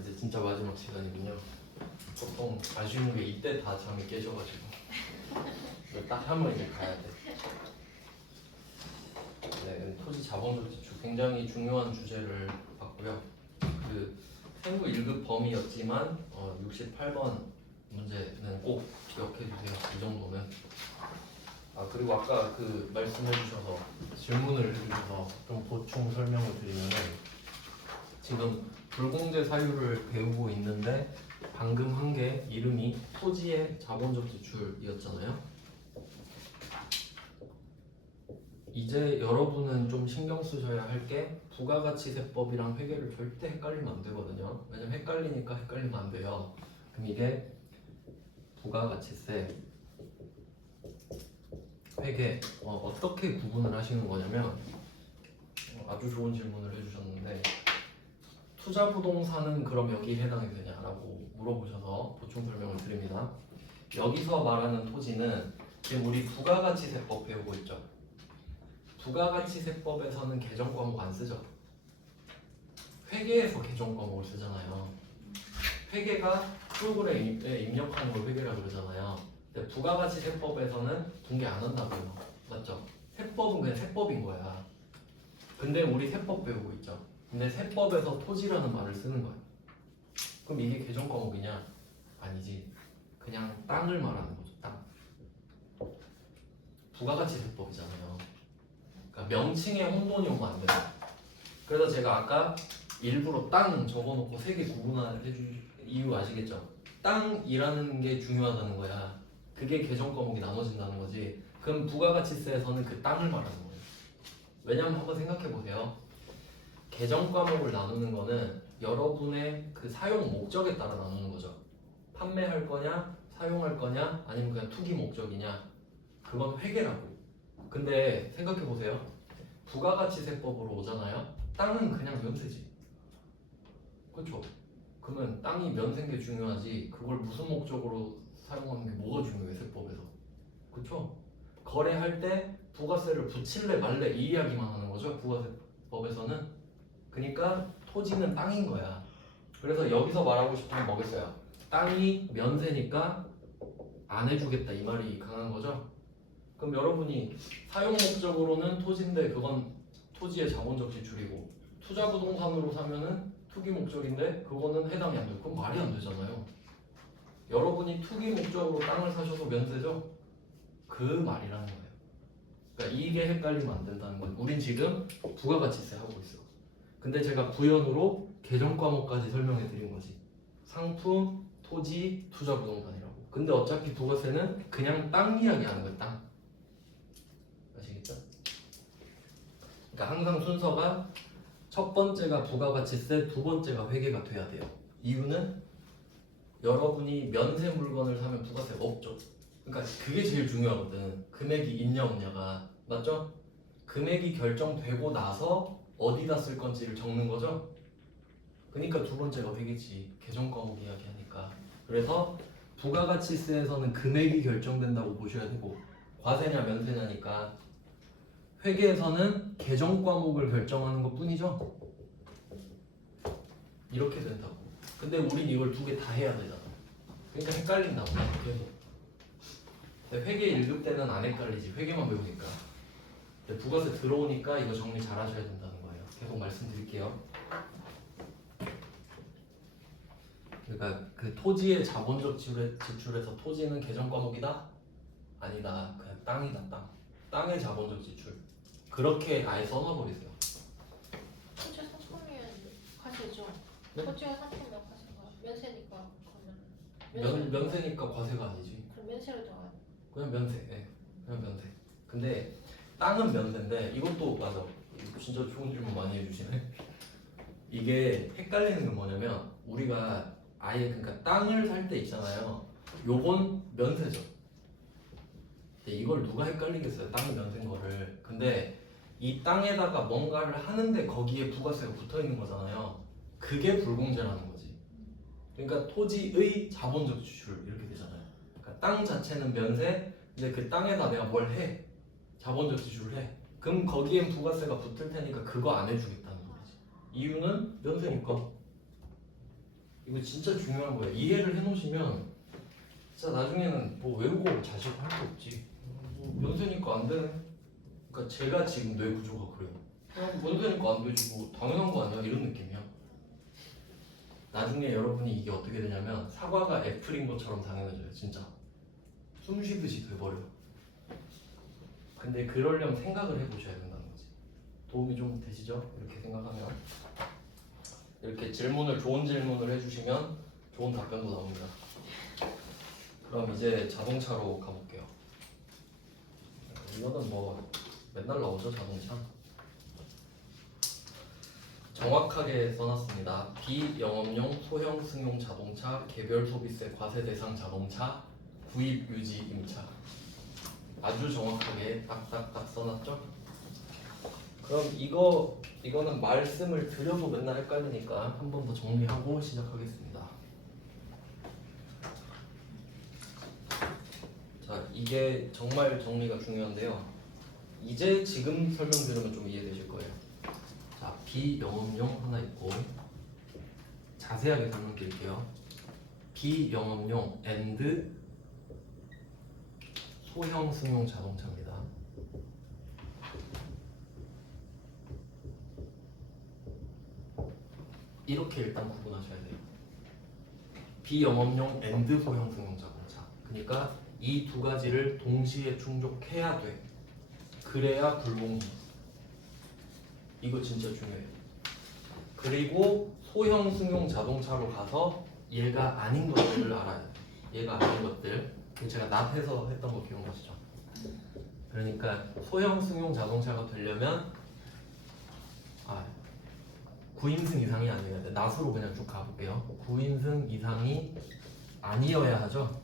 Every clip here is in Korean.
이제 진짜 마지막 시간이군요. 보통 아쉬운 게 이때 다 잠이 깨져가지고 딱 하면 이제 가야 돼. 네, 토지 자본적 지출 굉장히 중요한 주제를 봤고요. 그 생부 1급 범위였지만 68번 문제는 꼭 기억해 주세요. 이 정도는. 아 그리고 아까 그 말씀해 주셔서 질문을 해주셔서 좀 보충 설명을 드리면은 지금 불공제 사유를 배우고 있는데 방금 한 게 이름이 토지의 자본적 지출이었잖아요. 이제 여러분은 좀 신경 쓰셔야 할 게 부가가치세법이랑 회계를 절대 헷갈리면 안 되거든요. 왜냐면 헷갈리니까 헷갈리면 안 돼요. 그럼 이게 부가가치세, 회계 어떻게 구분을 하시는 거냐면 아주 좋은 질문을 해주셨는데 투자부동산은 그럼 여기에 해당이 되냐라고 물어보셔서 보충 설명을 드립니다. 여기서 말하는 토지는 지금 우리 부가가치세법 배우고 있죠. 부가가치세법에서는 개정 과목 안 쓰죠. 회계에서 개정 과목을 쓰잖아요. 회계가 프로그램에 입력하는 걸 회계라고 그러잖아요. 근데 부가가치세법에서는 공개 안 한다고요. 맞죠? 세법은 그냥 세법인 거야. 근데 우리 세법 배우고 있죠. 근데 세법에서 토지라는 말을 쓰는 거야. 그럼 이게 개정 과목이냐? 아니지. 그냥 땅을 말하는 거죠. 땅. 부가가치세법이잖아요. 그러니까 명칭에 혼돈이 오면 안 돼요. 그래서 제가 아까 일부러 땅 적어놓고 세 개 구분해줄 이유 아시겠죠? 땅이라는 게 중요하다는 거야. 그게 개정 과목이 나눠진다는 거지. 그럼 부가가치세에서는 그 땅을 말하는 거예요. 왜냐면 한번 생각해 보세요. 개정 과목을 나누는 거는 여러분의 그 사용 목적에 따라 나누는 거죠. 판매할 거냐, 사용할 거냐, 아니면 그냥 투기 목적이냐. 그건 회계라고. 근데 생각해 보세요. 부가가치세법으로 오잖아요. 땅은 그냥 면세지. 그렇죠? 그러면 땅이 면세인 게 중요하지. 그걸 무슨 목적으로 사용하는 게 뭐가 중요해 세법에서. 그렇죠? 거래할 때 부가세를 붙일래 말래 이 이야기만 하는 거죠. 부가세법에서는. 그러니까 토지는 땅인 거야. 그래서 여기서 말하고 싶은 건 뭐겠어요? 땅이 면세니까 안 해주겠다 이 말이 강한 거죠. 그럼 여러분이 사용 목적으로는 토지인데 그건 토지의 자본적 지출이고 투자 부동산으로 사면은 투기 목적인데 그거는 해당이 안 돼요. 그건 말이 안 되잖아요. 여러분이 투기 목적으로 땅을 사셔도 면세죠? 그 말이라는 거예요. 그러니까 이게 헷갈리면 안 된다는 거예요. 우린 지금 부가가치세 하고 있어. 근데 제가 부연으로 개정 과목까지 설명해 드린 거지. 상품, 토지, 투자 부동산이라고. 근데 어차피 부가세는 그냥 땅 이야기 하는 거예요. 땅. 아시겠죠? 그러니까 항상 순서가 첫 번째가 부가가치세, 두 번째가 회계가 돼야 돼요. 이유는 여러분이 면세 물건을 사면 부가세가 없죠. 그러니까 그게 제일 중요하거든. 금액이 있냐 없냐가. 맞죠? 금액이 결정되고 나서 어디다 쓸 건지를 적는 거죠. 그러니까 두 번째가 회계지. 개정 과목 이야기하니까. 그래서 부가가치세에서는 금액이 결정된다고 보셔야 되고 과세냐 면세냐니까 회계에서는 개정 과목을 결정하는 것 뿐이죠. 이렇게 된다고. 근데 우린 이걸 두 개 다 해야 되잖아. 그러니까 헷갈린다고 계속. 근데 회계 1급 때는 안 헷갈리지. 회계만 배우니까. 근데 부가세 들어오니까 이거 정리 잘 하셔야 된다는 거예요. 계속 말씀드릴게요. 그러니까 그 토지의 자본적 지출에서 토지는 개정 과목이다? 아니다. 그냥 땅이다. 땅. 땅의 자본적 지출. 그렇게 아예 써놔버리세요. 토지가 상품이면 과세죠. 네? 토지가 상품이면 과세가 면세니까 그러면 면세니까 과세가 아니지. 그럼 면세로 들어가요. 그냥 면세. 네. 그냥 면세. 근데 땅은 면세인데 이것도 맞아. 이거 진짜 좋은 질문 많이 해주시네. 이게 헷갈리는 건 뭐냐면 우리가 아예 그러니까 땅을 살 때 있잖아요. 요건 면세죠. 근데 이걸 누가 헷갈리겠어요? 땅이 면세인 거를. 근데 이 땅에다가 뭔가를 하는데 거기에 부가세가 붙어 있는 거잖아요. 그게 불공제라는 거지. 그러니까 토지의 자본적 지출 이렇게 되잖아요. 그러니까 땅 자체는 면세, 근데 그 땅에다 내가 뭘 해? 자본적 지출을 해. 그럼 거기엔 부가세가 붙을 테니까 그거 안 해주겠다는 거지. 이유는 면세니까. 이거 진짜 중요한 거예요. 이해를 해놓으시면 진짜 나중에는 뭐 외우고 자시고 할 거 없지. 뭐 면세니까 안 되네. 그러니까 제가 지금 뇌 구조가 그래요. 그냥 면세니까 안 되지 뭐 당연한 거 아니야 이런 느낌이야. 나중에 여러분이 이게 어떻게 되냐면 사과가 애플인 것처럼 당연해져요. 진짜 숨 쉬듯이 돼버려. 근데 그러려면 생각을 해보셔야 된다는 거지. 도움이 좀 되시죠? 이렇게 생각하면 이렇게 좋은 질문을 해주시면 좋은 답변도 나옵니다. 그럼 이제 자동차로 가볼게요. 이거는 뭐 맨날 나오죠, 자동차. 정확하게 써놨습니다. 비영업용 소형 승용 자동차, 개별 소비세 과세 대상 자동차, 구입 유지 임차. 아주 정확하게 딱딱딱 써놨죠? 그럼 이거는 말씀을 드려도 맨날 헷갈리니까 한 번 더 정리하고 시작하겠습니다. 자, 이게 정말 정리가 중요한데요. 이제 지금 설명 들으면 좀 이해되실 거예요. 자, 비영업용 하나 있고 자세하게 설명드릴게요. 비영업용 and 소형 승용 자동차입니다. 이렇게 일단 구분하셔야 돼요. 비영업용 and 소형 승용 자동차. 그러니까 이 두 가지를 동시에 충족해야 돼. 그래야 불공정. 이거 진짜 중요해요. 그리고 소형 승용 자동차로 가서 얘가 아닌 것들을 알아야 돼요. 얘가 아닌 것들. 제가 납해서 했던 거 기억나시죠? 그러니까 소형 승용 자동차가 되려면 9인승 이상이 아니어야 돼. 낫으로 그냥 쭉 가볼게요. 9인승 이상이 아니어야 하죠.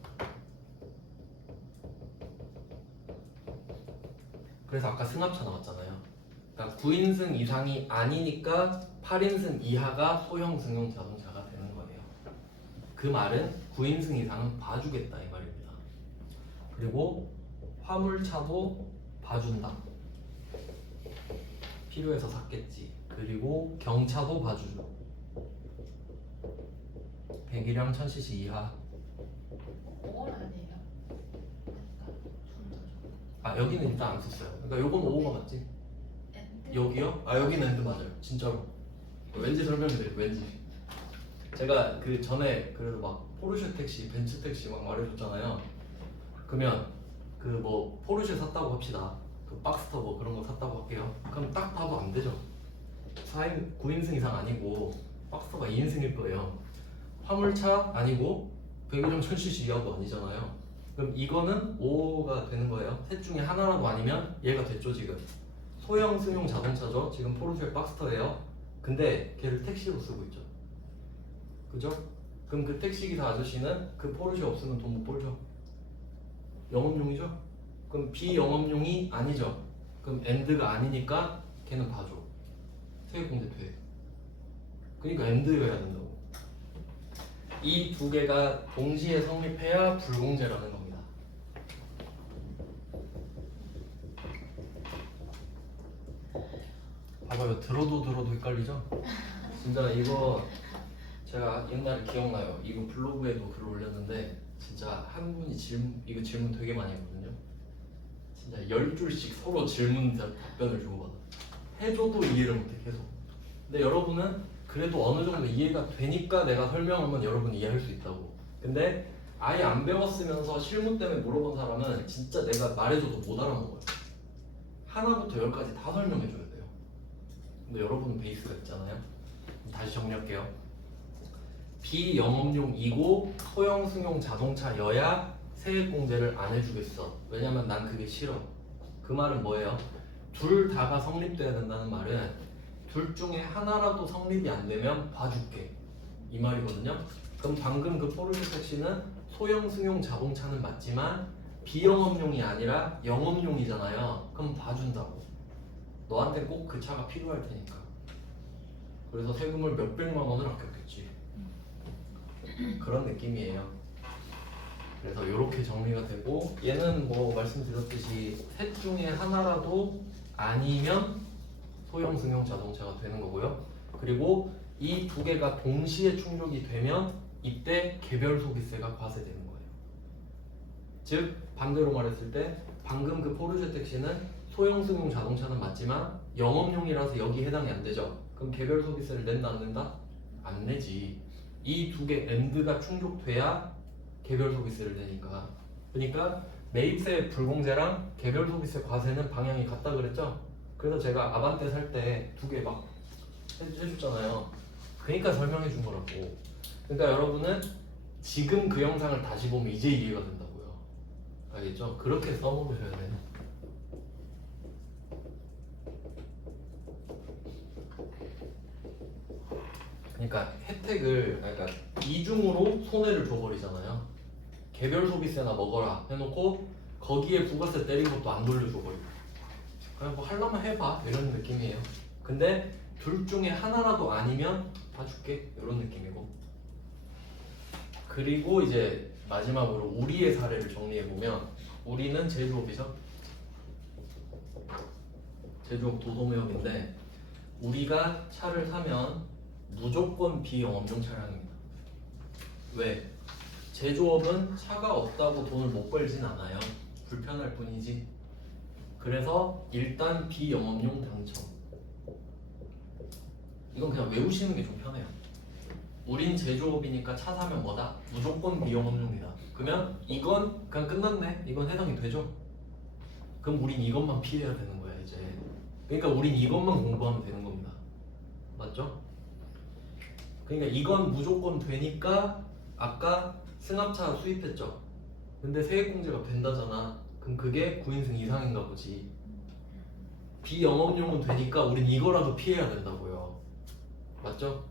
그래서 아까 승합차 나왔잖아요. 그러니까 9인승 이상이 아니니까 8인승 이하가 소형 승용 자동차가 되는 거예요. 그 말은 9인승 이상은 봐주겠다 이 말입니다. 그리고 화물차도 봐준다. 필요해서 샀겠지. 그리고 경차도 봐주죠. 배기량 1000cc 이하. 5원 아니에요? 여기는 일단 안 썼어요. 그러니까 요건 5가 맞지? 여기요? 여기는 엔드 맞아요. 진짜로. 왠지 설명해드릴게요. 왠지. 제가 그 전에 그래도 막 포르쉐 택시, 벤츠 택시 막 말해줬잖아요. 그러면 그 뭐 포르쉐 샀다고 합시다. 그 박스터 뭐 그런 거 샀다고 할게요. 그럼 딱 봐도 안 되죠. 4인, 9인승 이상 아니고 박스터가 2인승일 거예요. 화물차 아니고 배기량 1000cc 이하도 아니잖아요. 그럼 이거는 5가 되는 거예요. 셋 중에 하나라도 아니면 얘가 됐죠 지금. 소형 승용 자동차죠. 지금 포르쉐 박스터예요. 근데 걔를 택시로 쓰고 있죠. 그죠? 그럼 그 택시기사 아저씨는 그 포르쉐 없으면 돈 못 벌죠. 영업용이죠. 그럼 비영업용이 아니죠. 그럼 엔드가 아니니까 걔는 봐줘. 세액공제 돼. 그러니까 엔드여야 된다고. 이 두 개가 동시에 성립해야 불공제라는 겁니다. 봐봐요. 들어도 헷갈리죠? 진짜 이거 제가 옛날에 기억나요. 이거 블로그에도 글을 올렸는데 진짜 한 분이 이거 질문 되게 많이 했거든요. 진짜 10줄씩 서로 질문 답변을 주고받아. 해줘도 이해를 못해 계속. 근데 여러분은 그래도 어느 정도 이해가 되니까 내가 설명하면 여러분이 이해할 수 있다고. 근데 아예 안 배웠으면서 실무 때문에 물어본 사람은 진짜 내가 말해줘도 못 알아먹어요. 하나부터 열까지 다 설명해줘야 돼요. 근데 여러분은 베이스가 있잖아요. 다시 정리할게요. 비영업용이고 소형 승용 자동차여야 세액공제를 안 해주겠어. 왜냐면 난 그게 싫어. 그 말은 뭐예요? 둘 다가 성립돼야 된다는 말은 둘 중에 하나라도 성립이 안 되면 봐줄게 이 말이거든요. 그럼 방금 그 포르쉐 택시는 소형 승용 자동차는 맞지만 비영업용이 아니라 영업용이잖아요. 그럼 봐준다고. 너한테 꼭 그 차가 필요할 테니까. 그래서 세금을 몇백만 원을 아꼈겠지. 그런 느낌이에요. 그래서 이렇게 정리가 되고, 얘는 뭐 말씀드렸듯이 셋 중에 하나라도 아니면 소형 승용 자동차가 되는 거고요. 그리고 이 두 개가 동시에 충족이 되면 이때 개별 소비세가 과세되는 거예요. 즉 반대로 말했을 때 방금 그 포르쉐 택시는 소형 승용 자동차는 맞지만 영업용이라서 여기 해당이 안 되죠. 그럼 개별 소비세를 낸다 안 낸다? 안 내지. 이 두 개 AND가 충족돼야 개별 소비세를 내니까. 그러니까 매입세 불공제랑 개별 소비세 과세는 방향이 같다 그랬죠? 그래서 제가 아반떼 살 때 두 개 막 해줬잖아요. 그러니까 설명해 준 거라고. 그러니까 여러분은 지금 그 영상을 다시 보면 이제 이해가 된다고요. 알겠죠? 그렇게 써먹으셔야 돼요. 그러니까 혜택을 그러니까 이중으로 손해를 줘버리잖아요. 개별 소비세나 먹어라 해놓고 거기에 부가세 때린 것도 안 돌려줘 버리고 그냥 뭐 하려면 해봐 이런 느낌이에요. 근데 둘 중에 하나라도 아니면 다 줄게 이런 느낌이고. 그리고 이제 마지막으로 우리의 사례를 정리해보면 우리는 제조업이죠. 제조업 도소매업인데 우리가 차를 사면 무조건 비영업용 차량입니다. 왜? 제조업은 차가 없다고 돈을 못 벌진 않아요. 불편할 뿐이지. 그래서 일단 비영업용 당첨. 이건 그냥 외우시는 게 좀 편해요. 우린 제조업이니까 차 사면 뭐다? 무조건 비영업용이다. 그러면 이건 그냥 끝났네. 이건 해당이 되죠. 그럼 우린 이것만 피해야 되는 거야 이제. 그러니까 우린 이것만 공부하면 되는 겁니다. 맞죠? 그러니까 이건 무조건 되니까 아까 승합차 수입했죠. 근데 세액공제가 된다잖아. 그럼 그게 9인승 이상인가 보지. 비영업용은 되니까 우린 이거라도 피해야 된다고요. 맞죠?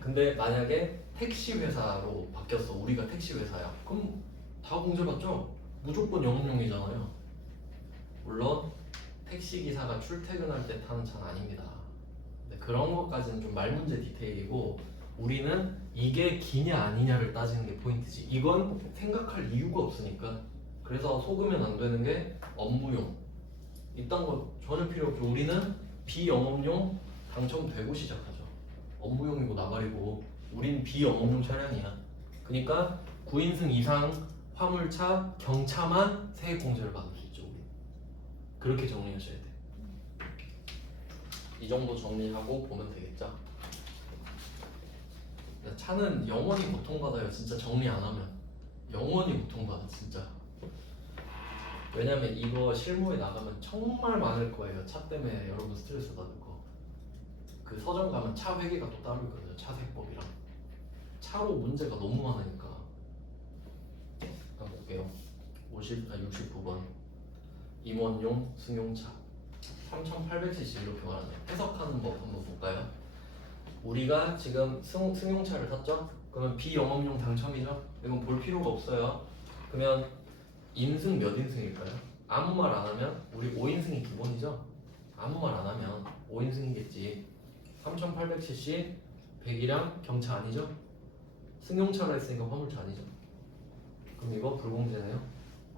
근데 만약에 택시 회사로 바뀌었어. 우리가 택시 회사야. 그럼 다 공제받죠? 무조건 영업용이잖아요. 물론 택시 기사가 출퇴근할 때 타는 차는 아닙니다. 근데 그런 것까지는 좀 말문제 디테일이고 우리는 이게 기냐 아니냐를 따지는 게 포인트지. 이건 생각할 이유가 없으니까. 그래서 속으면 안 되는 게 업무용. 이딴 거 전혀 필요 없죠. 우리는 비영업용 당첨되고 시작하죠. 업무용이고 나발이고 우린 비영업용 차량이야. 그러니까 9인승 이상 화물차, 경차만 세액공제를 받을 수 있죠. 우리. 그렇게 정리하셔야 돼. 이 정도 정리하고 보면 되겠죠. 차는 영원히 고통받아요. 진짜 정리 안 하면 영원히 고통받아 진짜. 왜냐면 이거 실무에 나가면 정말 많을 거예요. 차 때문에 여러분 스트레스 받을 거. 그 서점 가면 차 회계가 또 따로 있거든요. 차세법이랑. 차로 문제가 너무 많으니까. 한번 볼게요. 69번 임원용 승용차 3800cc 이렇게 말하네요. 해석하는 법 한번 볼까요? 우리가 지금 승용차를 샀죠? 그러면 비영업용 당첨이죠? 이건 볼 필요가 없어요. 그러면 인승 몇 인승일까요? 아무 말 안 하면 우리 5인승이 기본이죠? 아무 말 안 하면 5인승이겠지. 3800cc 100이랑 경차 아니죠? 승용차라 했으니까 화물차 아니죠? 그럼 이거 불공제네요?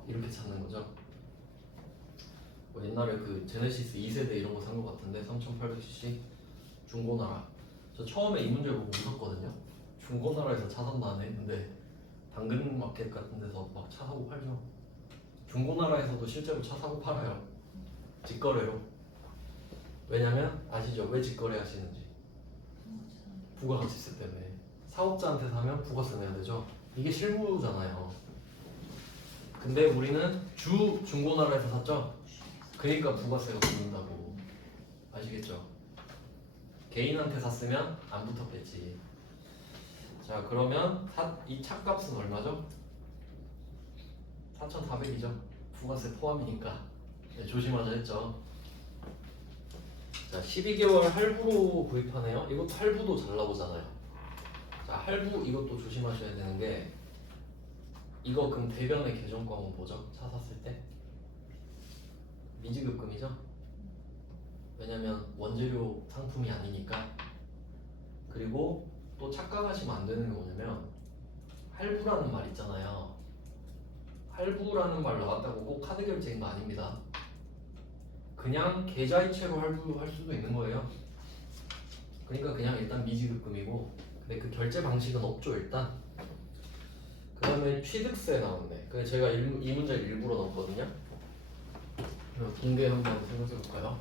이렇게 찾는 거죠. 뭐 옛날에 그 제네시스 2세대 이런 거 산 거 같은데 3800cc 중고나라. 저 처음에 이 문제를 보고 웃었거든요. 중고나라에서 차 산다네. 근데 당근마켓 같은 데서 막 차 사고 팔죠. 중고나라에서도 실제로 차 사고 팔아요. 직거래로. 왜냐면 아시죠? 왜 직거래 하시는지. 부가가치세 때문에. 사업자한테 사면 부가세 내야 되죠. 이게 실무잖아요. 근데 우리는 주 중고나라에서 샀죠. 그러니까 부가세가 붙는다고. 아시겠죠? 개인한테 샀으면 안 붙었겠지. 자 그러면 이 차값은 얼마죠? 4,400이죠. 부가세 포함이니까. 네, 조심하자 했죠. 자 12개월 할부로 구입하네요. 이것도 할부도 잘 나오잖아요. 자 할부 이것도 조심하셔야 되는 게 이거 그럼 대변의 계정과 한번 보죠. 차 샀을 때 미지급금이죠. 왜냐면 원재료 상품이 아니니까. 그리고 또 착각하시면 안 되는 게 뭐냐면 할부라는 말 있잖아요. 할부라는 말 나왔다고 꼭 카드 결제인 거 아닙니다. 그냥 계좌이체로 할부할 수도 있는 거예요. 그러니까 그냥 일단 미지급금이고, 근데 그 결제 방식은 없죠 일단. 그 다음에 취득세 나왔네. 그래서 제가 이 문제 일부러 넣었거든요. 그럼 공개 한번 생각해 볼까요?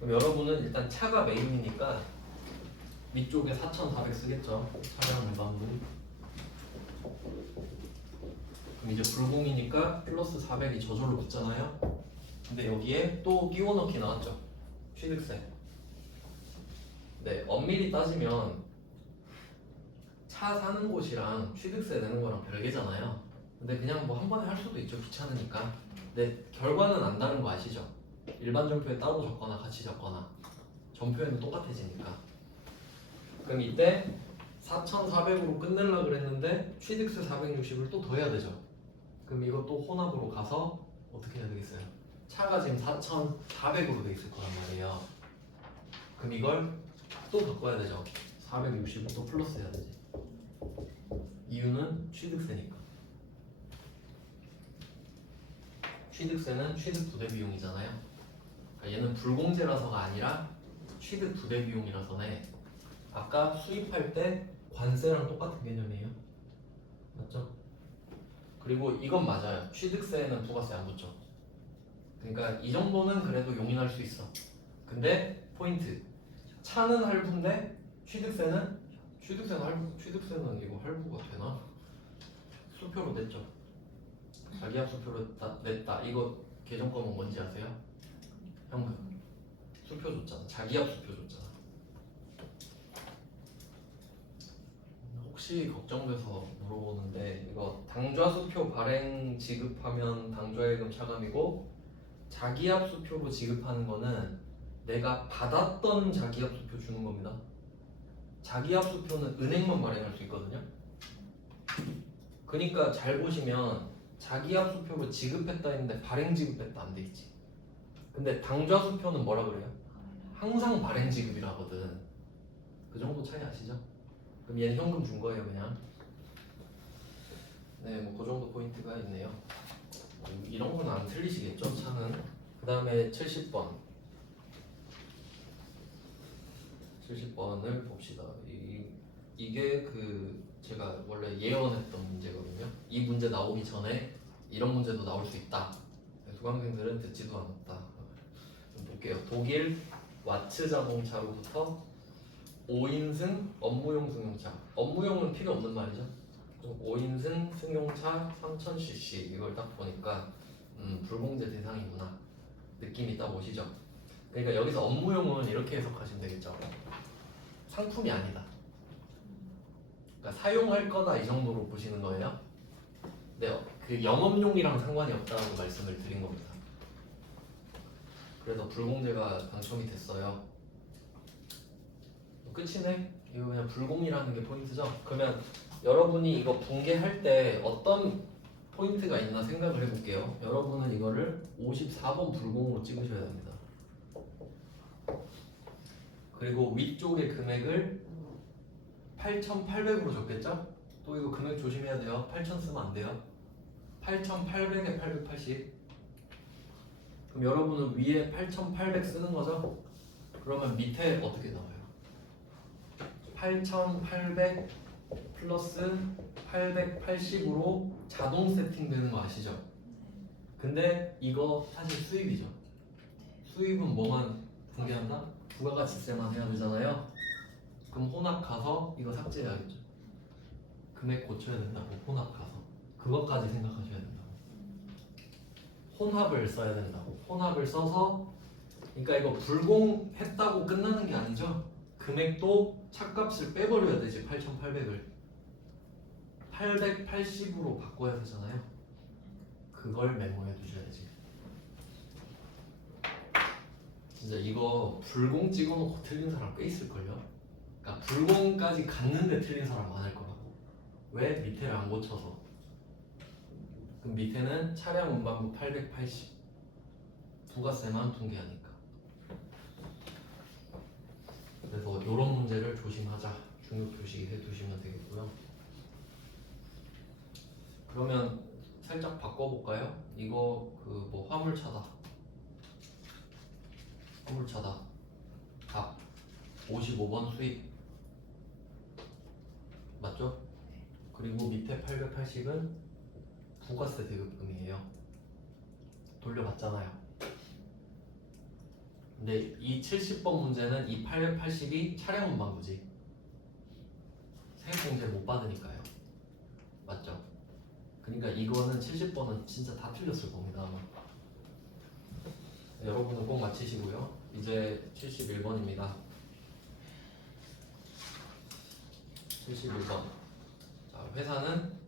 그럼 여러분은 일단 차가 메인이니까 위쪽에 4,400 쓰겠죠. 차량 무반부. 그럼 이제 불공이니까 플러스 400이 저절로 붙잖아요. 근데 여기에 또 끼워 넣기 나왔죠. 취득세. 네, 엄밀히 따지면 차 사는 곳이랑 취득세 내는 거랑 별개잖아요. 근데 그냥 뭐 한 번에 할 수도 있죠. 귀찮으니까. 근데 결과는 안 다른 거 아시죠? 일반 전표에 따로 적거나 같이 적거나 전표에는 똑같아지니까. 그럼 이때 4,400으로 끝내려고 그랬는데 취득세 460을 또 더해야 되죠. 그럼 이것도 혼합으로 가서 어떻게 해야 되겠어요? 차가 지금 4,400으로 돼 있을 거란 말이에요. 그럼 이걸 또 바꿔야 되죠. 460을 또 플러스 해야 되지. 이유는 취득세니까. 취득세는 취득 부대 비용이잖아요. 그러니까 얘는 불공제라서가 아니라 취득 부대 비용이라서네. 아까 수입할 때 관세랑 똑같은 개념이에요. 맞죠? 그리고 이건 맞아요. 취득세에는 부가세 안 붙죠. 그러니까 이 정도는 그래도 용인할 수 있어. 근데 포인트. 차는 할부인데 취득세는 할부. 취득세는 이거 할부가 되나? 수표로 냈죠. 자기합 수표로 냈다. 이거 계정 과목 뭔지 아세요? 현금. 수표 줬잖아. 자기합 수표 줬잖아. 혹시 걱정돼서 물어보는데 이거 당좌수표 발행 지급하면 당좌예금 차감이고 자기합 수표로 지급하는 거는 내가 받았던 자기합 수표 주는 겁니다. 자기합 수표는 은행만 발행할 수 있거든요. 그러니까 잘 보시면 자기합 수표로 지급했다 했는데 발행 지급했다 안 돼 있지. 근데 당좌 수표는 뭐라 그래요? 항상 발행 지급이라 하거든. 그 정도 차이 아시죠? 그럼 얘는 현금 준 거예요 그냥. 네, 뭐 그 정도 포인트가 있네요. 이런 건 안 틀리시겠죠? 차는. 그 다음에 70번. 70번을 봅시다. 이게 그 제가 원래 예언했던 문제거든요. 이 문제 나오기 전에 이런 문제도 나올 수 있다. 수강생들은 듣지도 않았다. 볼게요. 독일 와츠 자동차로부터 5인승 업무용 승용차. 업무용은 필요 없는 말이죠. 5인승 승용차 3000cc 이걸 딱 보니까 불공제 대상이구나 느낌이 딱 오시죠. 그러니까 여기서 업무용은 이렇게 해석하시면 되겠죠. 상품이 아니다. 그러니까 사용할 거다 이 정도로 보시는 거예요. 네, 그 영업용이랑 상관이 없다고 말씀을 드린 겁니다. 그래서 불공제가 당첨이 됐어요. 끝이네. 이거 그냥 불공이라는 게 포인트죠. 그러면 여러분이 이거 분개할 때 어떤 포인트가 있나 생각을 해볼게요. 여러분은 이거를 54번 불공으로 찍으셔야 됩니다. 그리고 위쪽의 금액을 8,800으로 적겠죠? 또 이거 금액 조심해야 돼요. 8,000 쓰면 안 돼요. 8,800에 880. 그럼 여러분은 위에 8,800 쓰는 거죠? 그러면 밑에 어떻게 나와요? 8,800 플러스 880으로 자동 세팅되는 거 아시죠? 근데 이거 사실 수입이죠. 수입은 뭐만 분개한다? 부가가치세만 해야 되잖아요. 그럼 혼합 가서 이거 삭제해야겠죠. 금액 고쳐야 된다고 혼합 가서 그것까지 생각하셔야 된다고. 혼합을 써야 된다고. 혼합을 써서 그러니까 이거 불공했다고 끝나는 게 아니죠. 금액도 차값을 빼버려야 되지. 8,800을 880으로 바꿔야 되잖아요. 그걸 메모해 두셔야지. 진짜 이거 불공 찍어놓고 틀린 사람 꽤 있을걸요. 그러니까 불공까지 갔는데 틀린 사람 많을 거라고. 왜? 밑에를 안 고쳐서. 그럼 밑에는 차량 운반부 880 부가세만 분개하니까. 그래서 이런 문제를 조심하자. 중요 표시해 두시면 되겠고요. 그러면 살짝 바꿔볼까요? 이거 그 뭐 화물차다. 화물차다. 답 55번 수입 맞죠? 그리고 밑에 880은 부가세 대급금이에요. 돌려받잖아요. 근데 이 70번 문제는 이 880이 차량 운반부지. 세액공제 못 받으니까요. 맞죠? 그러니까 이거는 70번은 진짜 다 틀렸을 겁니다. 아마. 네, 여러분은 꼭 맞히시고요. 이제 71번입니다. 71번. 자, 회사는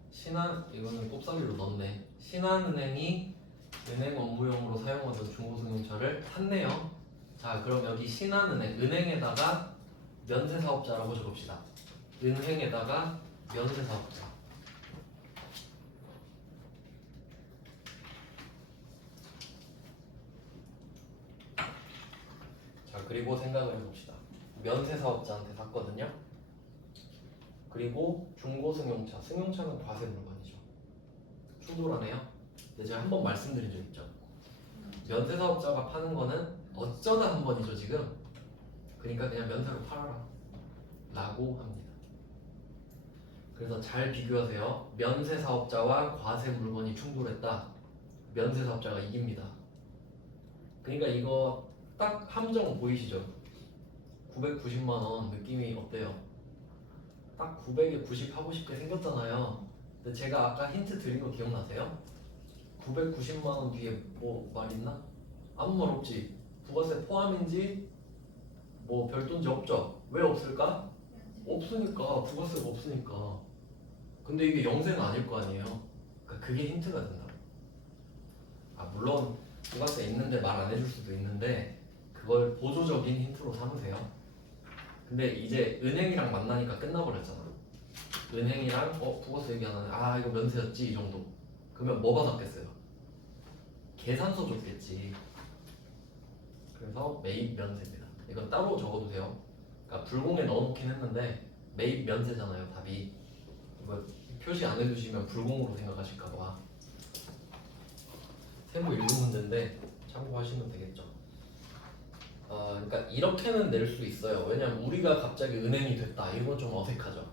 이거는 꼽사기로 넣었네. 신한은행이 은행 업무용으로 사용하던 중고승용차를 탔네요. 자, 그럼 여기 신한은행, 은행에다가 면세사업자라고 적읍시다. 은행에다가 면세사업자. 자, 그리고 생각을 해봅시다. 면세사업자한테 샀거든요. 그리고 중고승용차, 승용차는 과세 물건이죠. 충돌하네요. 근데 제가 한번 말씀드린 적 있죠. 면세사업자가 파는 거는 어쩌다 한 번이죠 지금. 그러니까 그냥 면세로 팔아라 라고 합니다. 그래서 잘 비교하세요. 면세사업자와 과세 물건이 충돌했다. 면세사업자가 이깁니다. 그러니까 이거 딱 함정 보이시죠? 990만원 느낌이 어때요? 딱 900에 90 하고 싶게 생겼잖아요. 근데 제가 아까 힌트 드린 거 기억나세요? 990만원 뒤에 뭐 말 있나? 아무 말 없지. 부가세 포함인지 뭐 별도인지 없죠. 왜 없을까? 없으니까. 부가세가 없으니까. 근데 이게 영세는 아닐 거 아니에요. 그러니까 그게 힌트가 된다. 아 물론 부가세 있는데 말 안 해줄 수도 있는데 그걸 보조적인 힌트로 삼으세요. 근데 이제 은행이랑 만나니까 끝나버렸잖아. 은행이랑 부가세 얘기 안 하네. 아 이거 면세였지 이 정도. 그러면 뭐 받았겠어요? 계산서 줬겠지. 그래서 매입 면세입니다. 이건 따로 적어두세요. 그러니까 불공에 넣어놓긴 했는데 매입 면세잖아요 답이. 이거 표시 안 해두시면 불공으로 생각하실까봐. 세무 1급 문제인데 참고하시면 되겠죠. 그러니까 이렇게는 낼 수 있어요. 왜냐면 우리가 갑자기 은행이 됐다 이건 좀 어색하죠.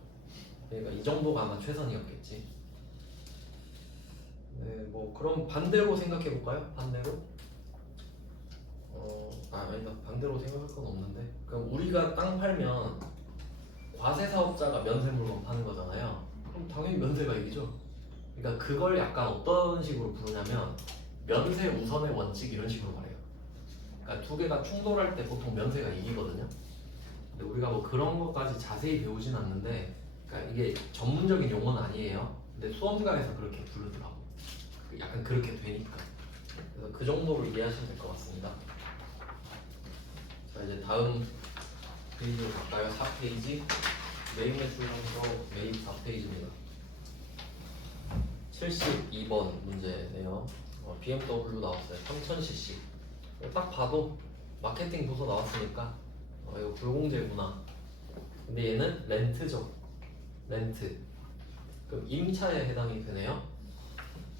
그러니까 이 정도가 아마 최선이었겠지. 네, 뭐 그럼 반대로 생각해 볼까요? 반대로? 아니다. 반대로 생각할 건 없는데. 그럼 우리가 땅 팔면 과세 사업자가 면세 물건 파는 거잖아요. 그럼 당연히 면세가 이기죠. 그러니까 그걸 약간 어떤 식으로 부르냐면 면세 우선의 원칙 이런 식으로 말해요. 그러니까 두 개가 충돌할 때 보통 면세가 이기거든요. 근데 우리가 뭐 그런 것까지 자세히 배우진 않는데, 그러니까 이게 전문적인 용어는 아니에요. 근데 수험가에서 그렇게 부르더라고. 약간 그렇게 되니까. 그래서 그 정도로 이해하시면 될 것 같습니다. 자 이제 다음 페이지로 갈까요? 4페이지. 매입 매출 상서 매입 4페이지입니다. 72번 문제네요. BMW 나왔어요. 3000cc. 딱 봐도 마케팅 도서 나왔으니까 이거 불공제구나. 근데 얘는 렌트죠. 렌트. 그럼 임차에 해당이 되네요.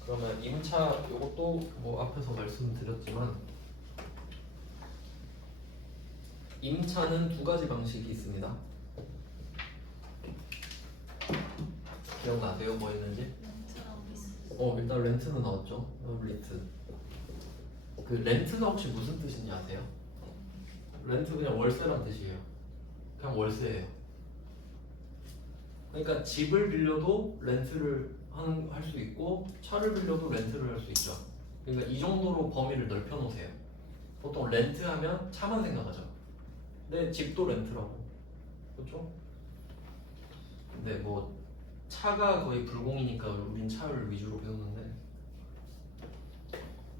그러면 임차 요것도 뭐 앞에서 말씀드렸지만 임차는 두 가지 방식이 있습니다. 기억나세요? 뭐 있는지? 일단 렌트는 나왔죠. 렌트. 그 렌트가 혹시 무슨 뜻인지 아세요? 렌트 그냥 월세란 뜻이에요. 그냥 월세예요. 그러니까 집을 빌려도 렌트를 할 수 있고 차를 빌려도 렌트를 할 수 있죠. 그러니까 이 정도로 범위를 넓혀 놓으세요. 보통 렌트하면 차만 생각하죠. 근데 집도 렌트라고. 그렇죠? 근데 뭐 차가 거의 불공이니까 우린 차를 위주로 배우는데,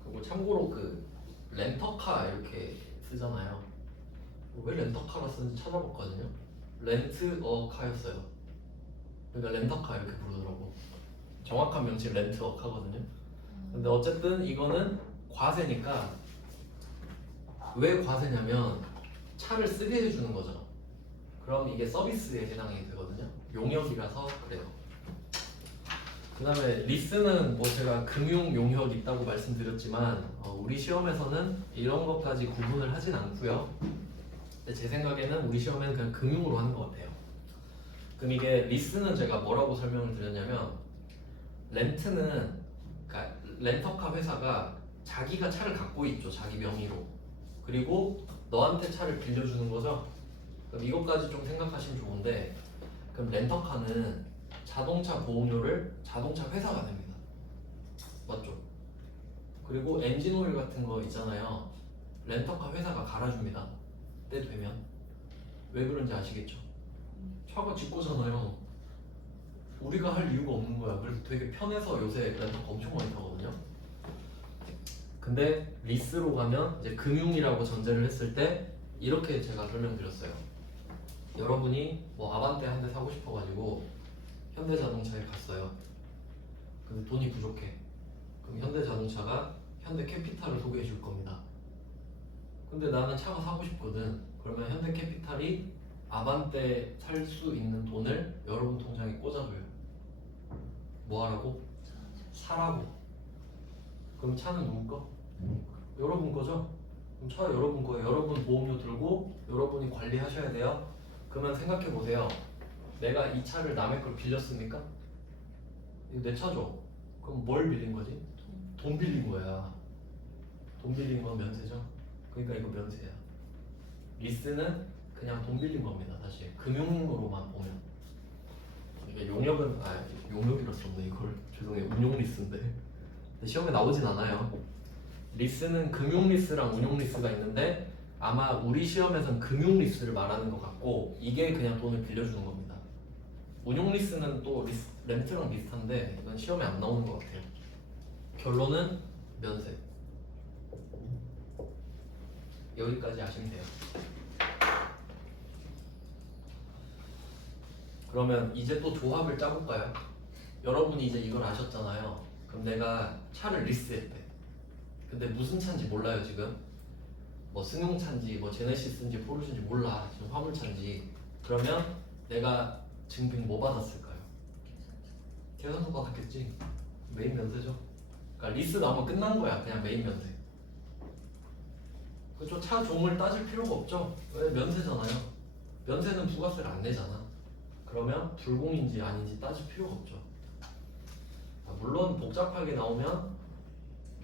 그리고 참고로 그 렌터카 이렇게 쓰잖아요. 왜 렌터카라 쓰는지 찾아봤거든요. 렌트어카였어요. 그러니까 렌터카 이렇게 부르더라고. 정확한 명칭 렌트어카거든요. 근데 어쨌든 이거는 과세니까. 왜 과세냐면 차를 쓰게 해주는 거죠. 그럼 이게 서비스에 해당이 되거든요. 용역이라서 그래요. 그 다음에 리스는 뭐 제가 금융 용역 있다고 말씀드렸지만 우리 시험에서는 이런 것까지 구분을 하진 않고요. 근데 제 생각에는 우리 시험에는 그냥 금융으로 하는 것 같아요. 그럼 이게 리스는 제가 뭐라고 설명을 드렸냐면 렌트는 그러니까 렌터카 회사가 자기가 차를 갖고 있죠. 자기 명의로. 그리고 너한테 차를 빌려주는 거죠. 그럼 이것까지 좀 생각하시면 좋은데 그럼 렌터카는 자동차 보험료를 자동차 회사가 냅니다. 맞죠? 그리고 엔진오일 같은 거 있잖아요. 렌터카 회사가 갈아줍니다. 때 되면. 왜 그런지 아시겠죠? 차가 지 거잖아요. 우리가 할 이유가 없는 거야. 그래서 되게 편해서 요새 렌터카 엄청 많이 타거든요. 근데 리스로 가면 이제 금융이라고 전제를 했을 때 이렇게 제가 설명드렸어요. 여러분이 뭐 아반떼 한 대 사고 싶어가지고 현대자동차에 갔어요. 근데 돈이 부족해. 그럼 현대자동차가 현대캐피탈을 소개해 줄 겁니다. 근데 나는 차가 사고 싶거든. 그러면 현대캐피탈이 아반떼 살 수 있는 돈을 여러분 통장에 꽂아줘요. 뭐 하라고? 사라고. 그럼 차는 누구 거? 여러분 거죠? 그럼 차 여러분 거예요. 여러분 보험료 들고 여러분이 관리하셔야 돼요. 그러면 생각해 보세요. 내가 이 차를 남의 걸 빌렸습니까? 이거 내 차죠? 그럼 뭘 빌린 거지? 돈 빌린 거야. 돈 빌린 건 면세죠? 그러니까 이거 면세야. 리스는 그냥 돈 빌린 겁니다. 사실 금융으로만 보면 이게 용역은 용역이라 썼네 이걸. 죄송해요. 운용 리스인데 근데 시험에 나오진 않아요. 리스는 금융 리스랑 운용 리스가 있는데 아마 우리 시험에선 금융 리스를 말하는 것 같고 이게 그냥 돈을 빌려주는 겁니다. 운용 리스는 또 렌트랑 비슷한데 이건 시험에 안 나오는 것 같아요. 결론은 면세. 여기까지 아시면 돼요. 그러면 이제 또 조합을 짜볼까요? 여러분이 이제 이걸 아셨잖아요. 그럼 내가 차를 리스했대. 근데 무슨 차인지 몰라요 지금. 뭐 승용차인지 뭐 제네시스인지 포르쉐인지 몰라. 지금 화물차인지. 그러면 내가 증빙 뭐 받았을까요? 계산서 받았겠지. 메인 면세죠. 그러니까 리스 나오면 끝난 거야. 그냥 메인 면세. 그렇죠. 차 종을 따질 필요가 없죠. 왜? 면세잖아요. 면세는 부가세를 안 내잖아. 그러면 불공인지 아닌지 따질 필요가 없죠. 물론 복잡하게 나오면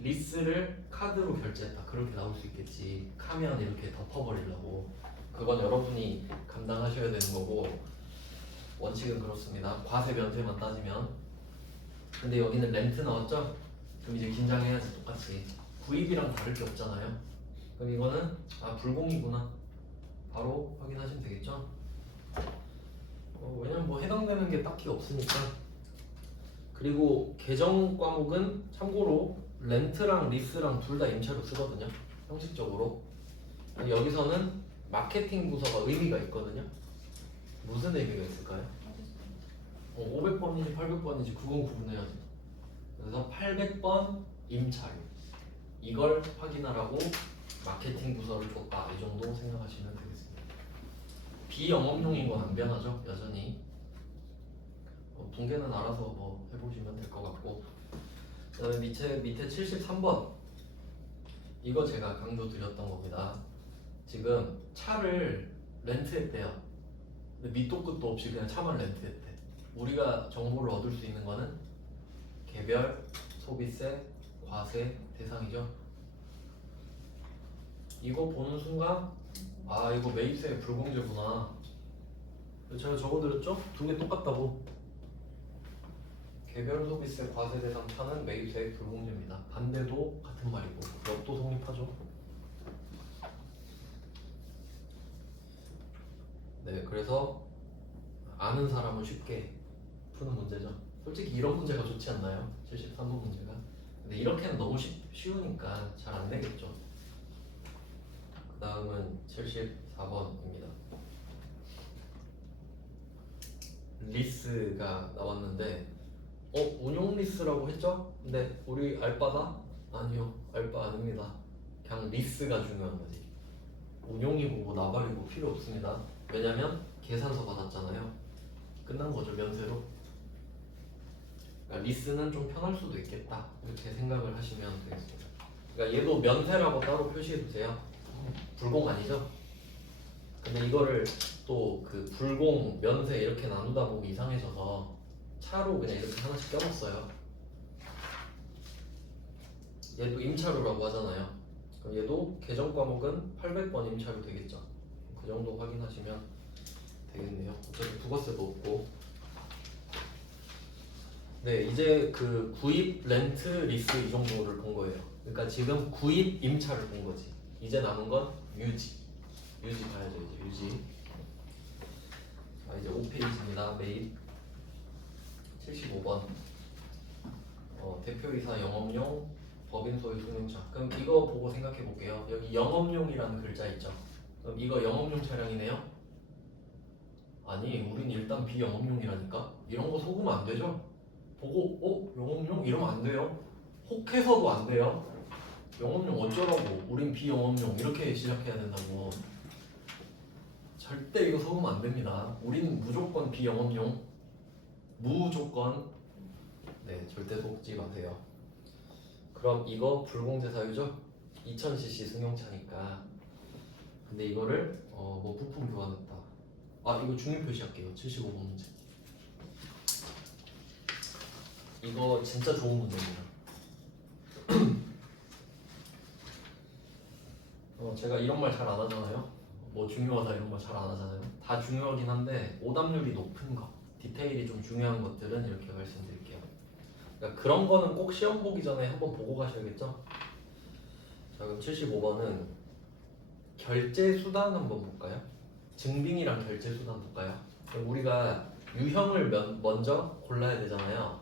리스를 카드로 결제했다 그렇게 나올 수 있겠지. 카면 이렇게 덮어버리려고. 그건 여러분이 감당하셔야 되는 거고 원칙은 그렇습니다. 과세 면세만 따지면. 근데 여기는 렌트 나왔죠? 그럼 이제 긴장해야지. 똑같이 구입이랑 다를 게 없잖아요. 그럼 이거는 불공이구나 바로 확인하시면 되겠죠? 왜냐면 뭐 해당되는 게 딱히 없으니까. 그리고 계정 과목은 참고로 렌트랑 리스랑 둘 다 임차로 쓰거든요. 형식적으로. 여기서는 마케팅 부서가 의미가 있거든요. 무슨 의미가 있을까요? 500번인지 800번인지 그건 구분해야지. 그래서 800번 임차료 이걸 확인하라고 마케팅 부서를 줬다. 이 정도 생각하시면 되겠습니다. 비영업용인 건 안 변하죠. 여전히. 붕괴는 알아서 뭐 해보시면 될 것 같고. 그 다음에 밑에 73번 이거 제가 강조 드렸던 겁니다. 지금 차를 렌트했대요. 근데 밑도 끝도 없이 그냥 차만 렌트했대. 우리가 정보를 얻을 수 있는 거는 개별, 소비세, 과세 대상이죠. 이거 보는 순간 이거 매입세 불공제구나. 제가 적어드렸죠? 두 개 똑같다고. 개별 소비세 과세 대상 차는 매입세 불공제입니다. 반대도 같은 말이고 역도 성립하죠. 네, 그래서 아는 사람은 쉽게 푸는 문제죠. 솔직히 이런 문제가 좋지 않나요? 73번 문제가. 근데 이렇게는 너무 쉬우니까 잘 안 내겠죠. 그 다음은 74번입니다. 리스가 나왔는데 운용 리스라고 했죠? 근데 우리 알바다? 아니요, 알바 아닙니다. 그냥 리스가 중요한 거지. 운용이고 뭐 나발이고 필요 없습니다. 왜냐면 계산서 받았잖아요. 끝난 거죠, 면세로. 그러니까 리스는 좀 편할 수도 있겠다 이렇게 생각을 하시면 되겠습니다. 그러니까 얘도 면세라고 따로 표시해 두세요. 불공 아니죠? 근데 이거를 또 그 불공, 면세 이렇게 나누다 보면 이상해져서 차로 그냥 이렇게 하나씩 껴놨어요. 얘도 임차료라고 하잖아요. 그럼 얘도 계정 과목은 800번 임차료 되겠죠. 그 정도 확인하시면 되겠네요. 어차피 부가세도 없고. 네, 이제 그 구입, 렌트, 리스 이 정도를 본 거예요. 그러니까 지금 구입, 임차를 본 거지. 이제 남은 건 유지. 유지 봐야죠, 이제 유지. 자, 이제 5페이지입니다. 매입 75번. 대표이사 영업용, 법인 소유 승용차. 그럼 이거 보고 생각해 볼게요. 여기 영업용이라는 글자 있죠. 그럼 이거 영업용 차량이네요? 아니, 우린 일단 비영업용이라니까. 이런 거 속으면 안 되죠? 보고 영업용? 이러면 안 돼요. 혹해서도 안 돼요. 영업용 어쩌라고? 우린 비영업용 이렇게 시작해야 된다고. 절대 이거 속으면 안 됩니다. 우린 무조건 비영업용. 무조건. 네, 절대 속지 마세요. 그럼 이거 불공제 사유죠? 2000cc 승용차니까. 근데 이거를 뭐 부품 교환했다. 아, 이거 중요 표시할게요. 75번 문제. 이거 진짜 좋은 문제입니다. 제가 이런 말 잘 안 하잖아요. 뭐 중요하다 이런 말 잘 안 하잖아요. 다 중요하긴 한데 오답률이 높은 거, 디테일이 좀 중요한 것들은 이렇게 말씀드릴게요. 그러니까 그런 거는 꼭 시험 보기 전에 한번 보고 가셔야겠죠? 자, 그럼 75번은 결제 수단 한번 볼까요? 증빙이랑 결제 수단 볼까요? 그럼 우리가 유형을 먼저 골라야 되잖아요.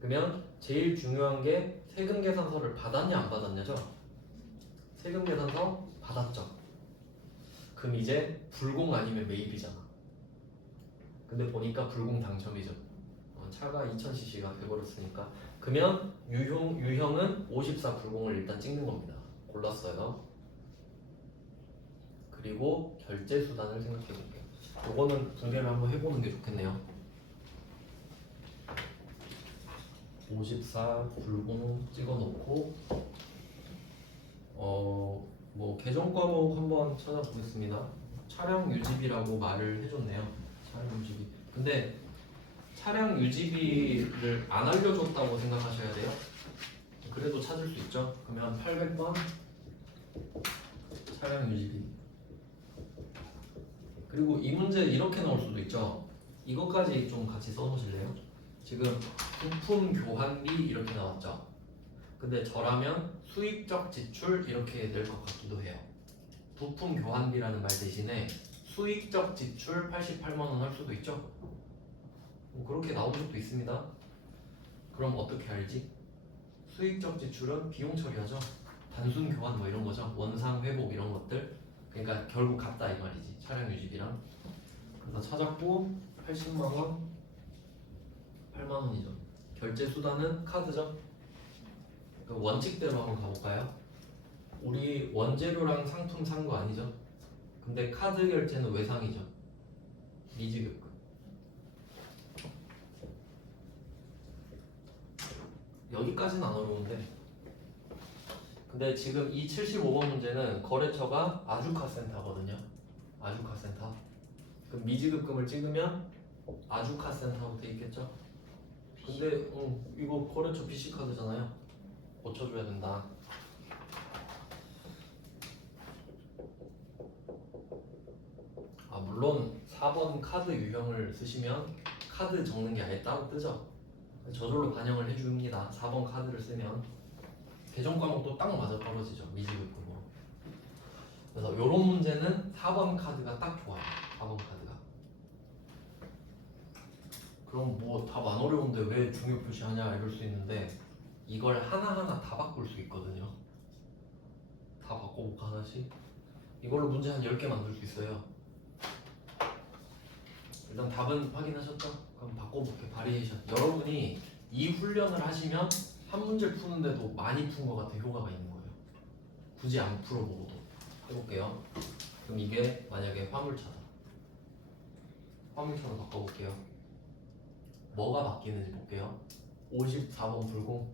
그러면 제일 중요한 게 세금 계산서를 받았냐 안 받았냐죠? 세금 계산서 받았죠. 그럼 이제 불공 아니면 매입이잖아. 근데 보니까 불공 당첨이죠. 차가 2000cc가 돼버렸으니까. 그러면 유형은 54 불공을 일단 찍는 겁니다. 골랐어요. 그리고 결제 수단을 생각해 볼게요. 요거는 분개를 한번 해보는 게 좋겠네요. 54 불공 찍어놓고 뭐 계정 과목 한번 찾아보겠습니다. 차량 유지비라고 말을 해줬네요. 차량 유지비. 근데 차량 유지비를 안 알려줬다고 생각하셔야 돼요. 그래도 찾을 수 있죠. 그러면 800번 차량 유지비. 그리고 이 문제 이렇게 나올 수도 있죠. 이것까지 좀 같이 써놓으실래요? 지금 부품 교환비 이렇게 나왔죠. 근데 저라면 수익적 지출 이렇게 될 것 같기도 해요. 부품 교환비라는 말 대신에 수익적 지출 88만 원 할 수도 있죠. 뭐 그렇게 나온 적도 있습니다. 그럼 어떻게 알지? 수익적 지출은 비용 처리하죠. 단순 교환 뭐 이런 거죠. 원상 회복 이런 것들. 그러니까 결국 같다 이 말이지. 차량 유지비랑. 그래서 찾았고 80만 원, 8만 원이죠. 결제 수단은 카드죠. 그 원칙대로 한번 가볼까요? 우리 원재료랑 상품 산 거 아니죠? 근데 카드 결제는 외상이죠. 미지급금. 여기까지는 안 어려운데. 근데 지금 이 75번 문제는 거래처가 아주카센터거든요. 아주카센터. 그럼 미지급금을 찍으면 아주카센터로 돼 있겠죠? 근데 이거 거래처 BC카드잖아요. 고쳐줘야 된다. 아, 물론 4번 카드 유형을 쓰시면 카드 적는 게 아예 따로 뜨죠. 저절로 반영을 해줍니다. 4번 카드를 쓰면 계정 과목도 딱 맞아 떨어지죠. 미지급금으로. 그래서 이런 문제는 4번 카드가 딱 좋아요. 4번 카드가. 그럼 뭐 답 안 어려운데 왜 중요 표시하냐 이럴 수 있는데 이걸 하나하나 다 바꿀 수 있거든요. 다 바꿔볼까 하나씩? 이걸로 문제 한 10개 만들 수 있어요. 일단 답은 확인하셨죠? 그럼 바꿔볼게. 바리에이션. 여러분이 이 훈련을 하시면 한 문제를 푸는데도 많이 푼 것 같은 효과가 있는 거예요. 굳이 안 풀어보고도. 해볼게요. 그럼 이게 만약에 화물차다. 화물차로 바꿔볼게요. 뭐가 바뀌는지 볼게요. 54번 불공,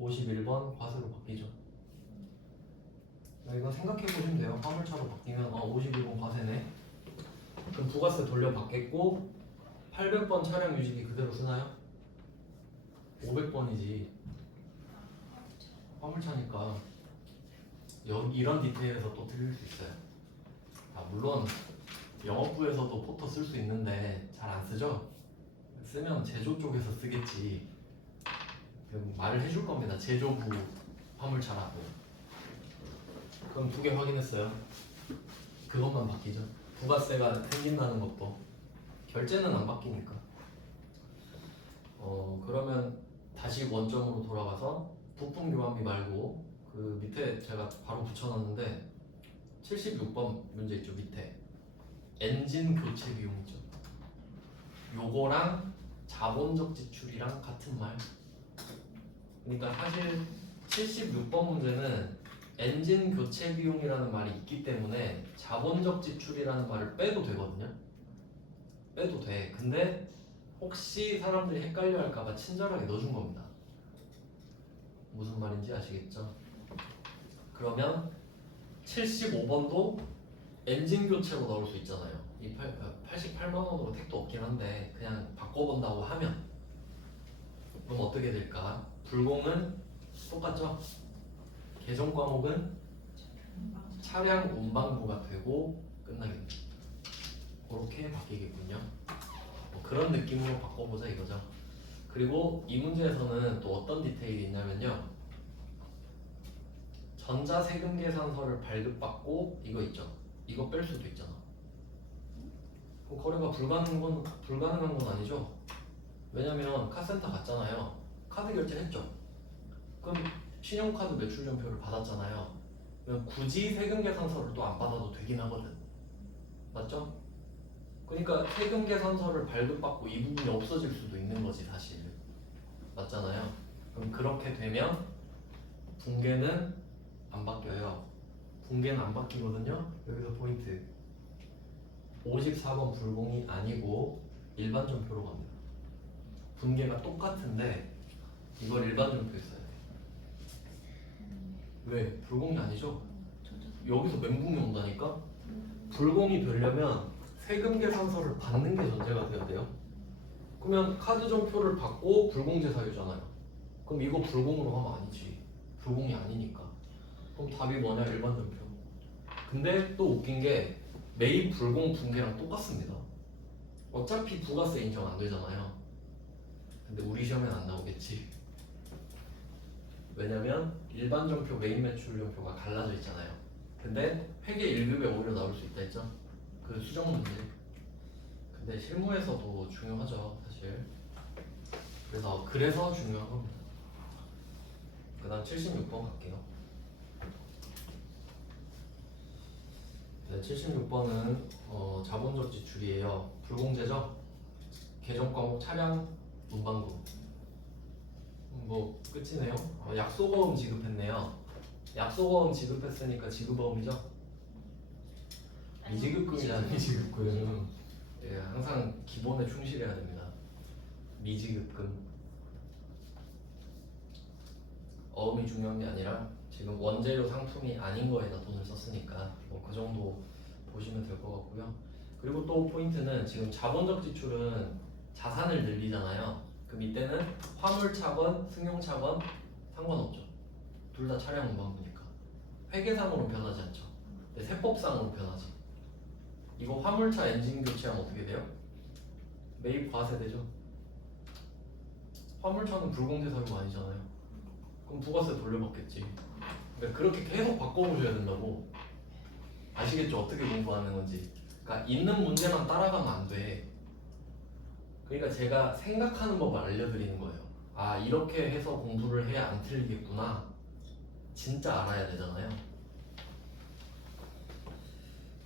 51번 과세로 바뀌죠. 이거 생각해 보시면 돼요. 화물차로 바뀌면 51번 과세네. 그럼 부가세 돌려받겠고 800번 차량 유지비 그대로 쓰나요? 500번이지. 화물차니까 여기 이런 디테일에서 또 틀릴 수 있어요. 물론 영업부에서도 포터 쓸 수 있는데 잘 안 쓰죠? 쓰면 제조 쪽에서 쓰겠지. 말을 해줄 겁니다. 제조부 화물차라고. 그럼 두 개 확인했어요. 그것만 바뀌죠. 부가세가 생긴다는 것도. 결제는 안 바뀌니까. 그러면 다시 원점으로 돌아가서 부품 교환비 말고 그 밑에 제가 바로 붙여놨는데 76번 문제 있죠. 밑에 엔진 교체 비용 있죠. 요거랑 자본적 지출이랑 같은 말. 그러니까 사실 76번 문제는 엔진 교체 비용이라는 말이 있기 때문에 자본적 지출이라는 말을 빼도 되거든요. 빼도 돼. 근데 혹시 사람들이 헷갈려 할까봐 친절하게 넣어준 겁니다. 무슨 말인지 아시겠죠? 그러면 75번도 엔진 교체로 넣을 수 있잖아요. 이 88만 원으로 택도 없긴 한데 그냥 바꿔본다고 하면 그럼 어떻게 될까? 불공은 똑같죠? 개정 과목은 차량 운반부가 되고 끝나겠죠. 그렇게 바뀌겠군요. 그런 느낌으로 바꿔보자 이거죠. 그리고 이 문제에서는 또 어떤 디테일이 있냐면요. 전자세금 계산서를 발급받고 이거 있죠. 이거 뺄 수도 있잖아. 그럼 거래가 불가능한 건 아니죠. 왜냐면 카센터 갔잖아요. 카드 결제했죠. 그럼 신용카드 매출연표를 받았잖아요. 그럼 굳이 세금 계산서를 또 안 받아도 되긴 하거든. 맞죠? 그러니까 세금 계산서를 발급받고 이 부분이 없어질 수도 있는 거지 사실. 맞잖아요. 그럼 그렇게 되면 붕괴는 안 바뀌어요. 붕괴는 안 바뀌거든요. 여기서 포인트. 54번 불공이 아니고 일반 전표로 갑니다. 붕괴가 똑같은데 이걸 일반 전표에 써야 돼. 왜? 불공이 아니죠? 여기서 멘붕이 온다니까? 불공이 되려면 세금 계산서를 받는 게 전제가 돼야 돼요. 그러면 카드 전표를 받고 불공제 사유잖아요. 그럼 이거 불공으로 하면 아니지. 불공이 아니니까. 그럼 답이 뭐냐? 일반 전표. 근데 또 웃긴 게 매입 불공 붕괴랑 똑같습니다. 어차피 부가세 인정 안 되잖아요. 근데 우리 시험엔 안 나오겠지. 왜냐면 일반 전표, 매입 매출 전표가 갈라져 있잖아요. 근데 회계 1급에 오히려 나올 수 있다 했죠. 그 수정 문제. 근데 실무에서도 중요하죠, 사실. 그래서 중요한 겁니다. 그다음 76번 갈게요. 네, 76번은 자본적 지출이에요. 불공제죠? 개정 과목 차량 운반금. 뭐 끝이네요. 약소보험 지급했네요. 약소보험 지급했으니까 지급보험이죠? 미지급금이잖아요. 미지급금. 예, 항상 기본에 충실해야 됩니다. 미지급금. 어음이 중요한 게 아니라 지금 원재료 상품이 아닌 거에다 돈을 썼으니까 그 정도 보시면 될 것 같고요. 그리고 또 포인트는 지금 자본적 지출은 자산을 늘리잖아요. 그 밑에는 화물차건, 승용차건 상관없죠. 둘 다 차량 운반부니까. 회계상으로 변하지 않죠. 근데 세법상으로 변하지. 이거 화물차 엔진 교체하면 어떻게 돼요? 매입 과세되죠. 화물차는 불공제 사유가 아니잖아요. 그럼 부가세 돌려받겠지. 그러니까 그렇게 계속 바꿔보셔야 된다고. 아시겠죠? 어떻게 공부하는 건지. 그러니까 있는 문제만 따라가면 안 돼. 그러니까 제가 생각하는 법을 알려드리는 거예요. 아, 이렇게 해서 공부를 해야 안 틀리겠구나. 진짜 알아야 되잖아요.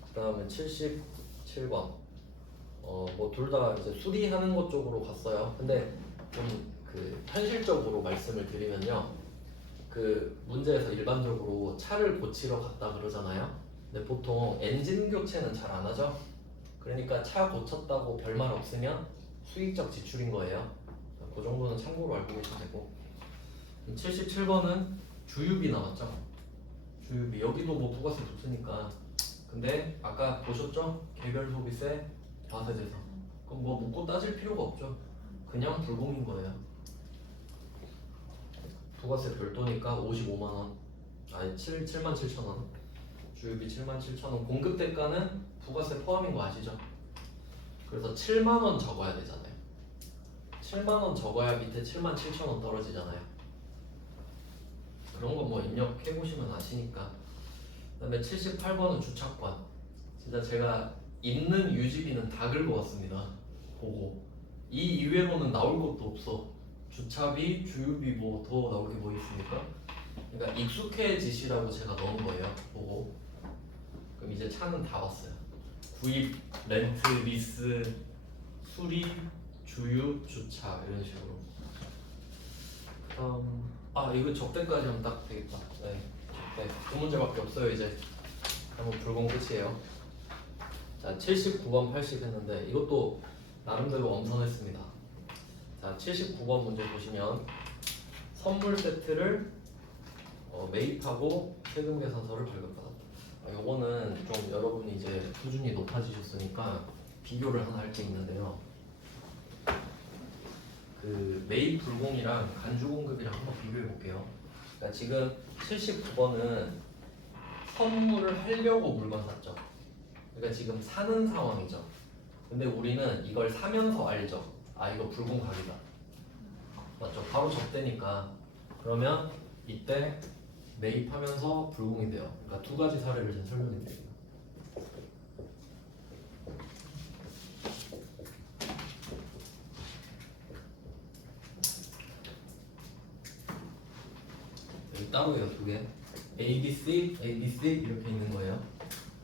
그 다음에 77번. 뭐 둘 다 이제 수리하는 것 쪽으로 갔어요. 근데 좀 그 현실적으로 말씀을 드리면요. 그 문제에서 일반적으로 차를 고치러 갔다 그러잖아요. 근데 보통 엔진 교체는 잘 안 하죠. 그러니까 차 고쳤다고 별말 없으면 수익적 지출인 거예요. 그 정도는 참고로 알고 계시면 되고. 77번은 주유비 나왔죠. 주유비 여기도 뭐 부가세 붙으니까. 근데 아까 보셨죠? 개별 소비세, 과세대상. 그럼 뭐 묻고 따질 필요가 없죠. 그냥 불공인 거예요. 부가세 별도니까 55만 원. 아니 7만 7천 원. 주유비 7만 7천 원. 공급 대가는 부가세 포함인 거 아시죠? 그래서 7만 원 적어야 되잖아요. 7만 원 적어야 밑에 7만 7천 원 떨어지잖아요. 그런 거 뭐 입력해 보시면 아시니까. 그다음에 78번은 주차권. 진짜 제가 있는 유지비는 다 긁어왔습니다. 보고 이 이외로는 나올 것도 없어. 주차비, 주유비 뭐 더 나올 게 뭐 있습니까? 그러니까 익숙해지시라고 제가 넣은 거예요. 보고 그럼 이제 차는 다 봤어요. 구입, 렌트, 리스, 수리, 주유, 주차 이런 식으로. 이거 적대까지 하면 딱 되겠다. 네, 적대. 두 문제밖에 없어요 이제. 그러면 불공 끝이에요. 자, 79번, 80 했는데 이것도 나름대로 엄선했습니다. 자, 79번 문제 보시면 선물 세트를 매입하고 세금 계산서를 발급받았다. 요거는 좀 여러분이 이제 수준이 높아지셨으니까 비교를 하나 할 게 있는데요. 그 매입 불공이랑 간주 공급이랑 한번 비교해 볼게요. 그러니까 지금 79번은 선물을 하려고 물건 샀죠. 그러니까 지금 사는 상황이죠. 근데 우리는 이걸 사면서 알죠. 아, 이거 불공 각이다. 맞죠? 바로 접대니까. 그러면 이때 매입하면서 불공이 돼요. 그러니까 두 가지 사례를 제가 설명해 드릴게요. 여기 따로 해요, 두 개. ABC, ABC 이렇게 있는 거예요.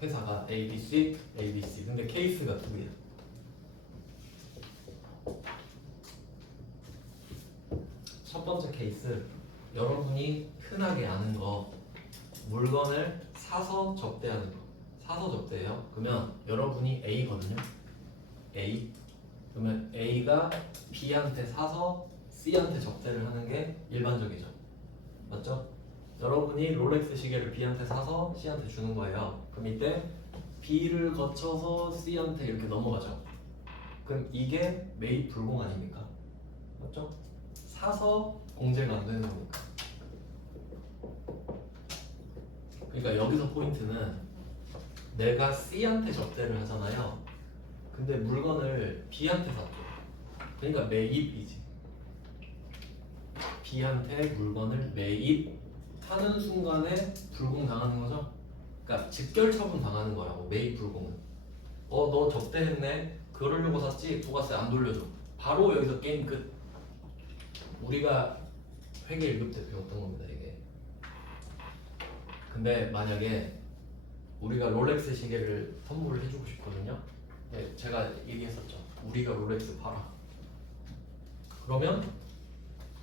회사가 ABC, ABC. 근데 케이스가 두 개야. 첫 번째 케이스, 여러분이 흔하게 아는 거, 물건을 사서 접대하는 거. 사서 접대해요. 그러면 여러분이 A거든요. A. 그러면 A가 B한테 사서 C한테 접대를 하는 게 일반적이죠. 맞죠? 여러분이 롤렉스 시계를 B한테 사서 C한테 주는 거예요. 그럼 이때 B를 거쳐서 C한테 이렇게 넘어가죠. 그럼 이게 매입 불공 아닙니까? 맞죠? 사서 공제가 안 되는 거니까. 그러니까 여기서 포인트는 내가 C한테 접대를 하잖아요. 근데 물건을 B한테 샀죠. 그러니까 매입이지. B한테 물건을 매입하는 순간에 불공 당하는 거죠. 그러니까 직결 처분 당하는 거라고. 매입 불공은. 너 접대했네. 그러려고 샀지. 부가세 안 돌려줘. 바로 여기서 게임 끝. 우리가 회계 1급 때 배웠던 겁니다 이게. 근데 만약에 우리가 롤렉스 시계를 선물을 해주고 싶거든요. 네, 제가 얘기했었죠. 우리가 롤렉스 팔아. 그러면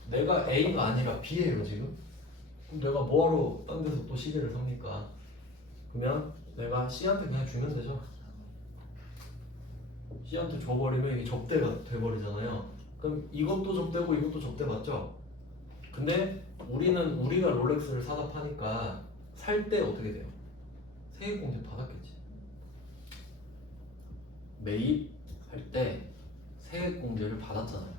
내가 A가 아니라 B예요 지금. 그럼 내가 뭐하러 딴 데서 또 시계를 삽니까? 그러면 내가 C한테 그냥 주면 되죠. C한테 줘버리면 이게 접대가 돼버리잖아요. 그럼 이것도 접대고 이것도 접대 맞죠? 근데 우리가 롤렉스를 사다 파니까 살 때 어떻게 돼요? 세액공제 받았겠지. 매입할 때 세액공제를 받았잖아요.